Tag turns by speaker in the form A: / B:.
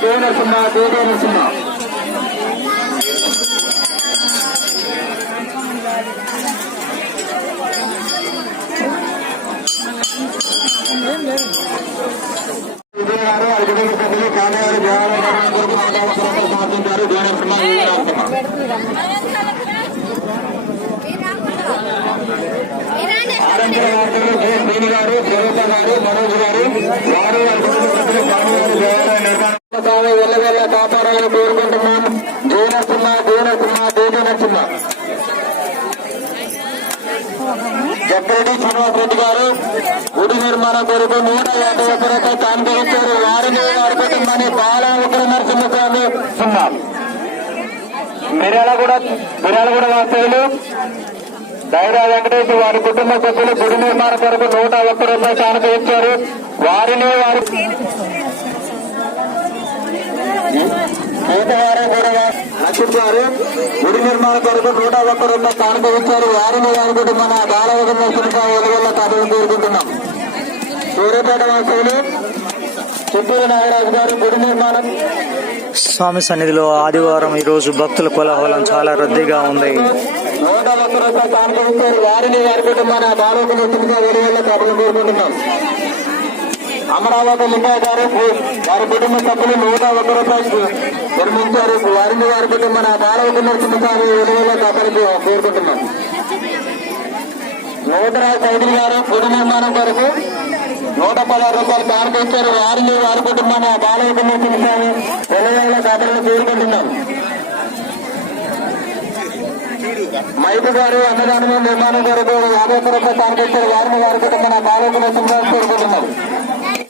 A: జయ నరసింహ జయ నరసింహ ఆరంభ వార్తలు జయ గారు స్వరూప గారు మనోజ్ గారు వారు నిర్మాణ స్వామి వెళ్ళవెళ్ళ కాపాడాలని కోరుకుంటున్నాం. జయ నరసింహ జయ నరసింహ నరసింహ జగ్గిరెడ్డి శ్రీనివాస్ రెడ్డి గారు గుడి నిర్మాణం కొరకు నూట యాభై ఒకరితో కాన్పరించారు వారిని వారి కుటుంబాన్ని బాల ఉగ్ర నరసింహస్వామి ఉన్నారు మిర్యాల కూడా మిర్యాల కూడా వాస్తవులు దైరా వెంకటేష్ వారి కుటుంబ సభ్యులు గుడి నిర్మాణం కొరకు నూట ఒక్క రూపాయలు కానుకరించారు వారిని వారి రక్షించారు గుడి నిర్మాణ కొరకు నూట ఒక్క రూపాయలు కానుకరించారు వారిని వారి కుటుంబాన్ని ఆ బాలవగ కథలు కోరుకుంటున్నాం. సూర్యపేట వాసులు చిత్తూరు నాగరాజు గారు గుడి నిర్మాణం.
B: స్వామి సన్నిధిలో ఆదివారం ఈ రోజు భక్తుల కోలాహలం చాలా రద్దీగా ఉంది.
A: నూట ఒక్క రూపాయలు వారిని వారి కుటుంబాన్ని ఆ బాలవగ వల్ల కథలు కోరుకుంటున్నాం. అమరావతి లింగయ్య గారు వారి కుటుంబ సభ్యులు నూట ఒక్క రూపాయలు నిర్మించారు. వారిని వారి కుటుంబ నా బాలవతి నరసింహస్వామి విలువలో కాపాడి కోరుకుంటున్నాను నూతరావు చౌదరి గారు గుడి నిర్మాణం కొరకు నూట పదహారు రూపాయలు ప్రారంభించారు వారిని వారి కుటుంబాన్ని ఆ బాలవక నరసింహస్వామి విలువలో కాపాడి కోరుకుంటున్నాం. మైపు గారు అన్నదానం నిర్మాణం కొరకు యాభై ఒక్క రూపాయలు ప్రారంభించారు వారిని వారి కుటుంబాన్ని ఆ బాలవక నరసింహస్వామి కోరుకుంటున్నారు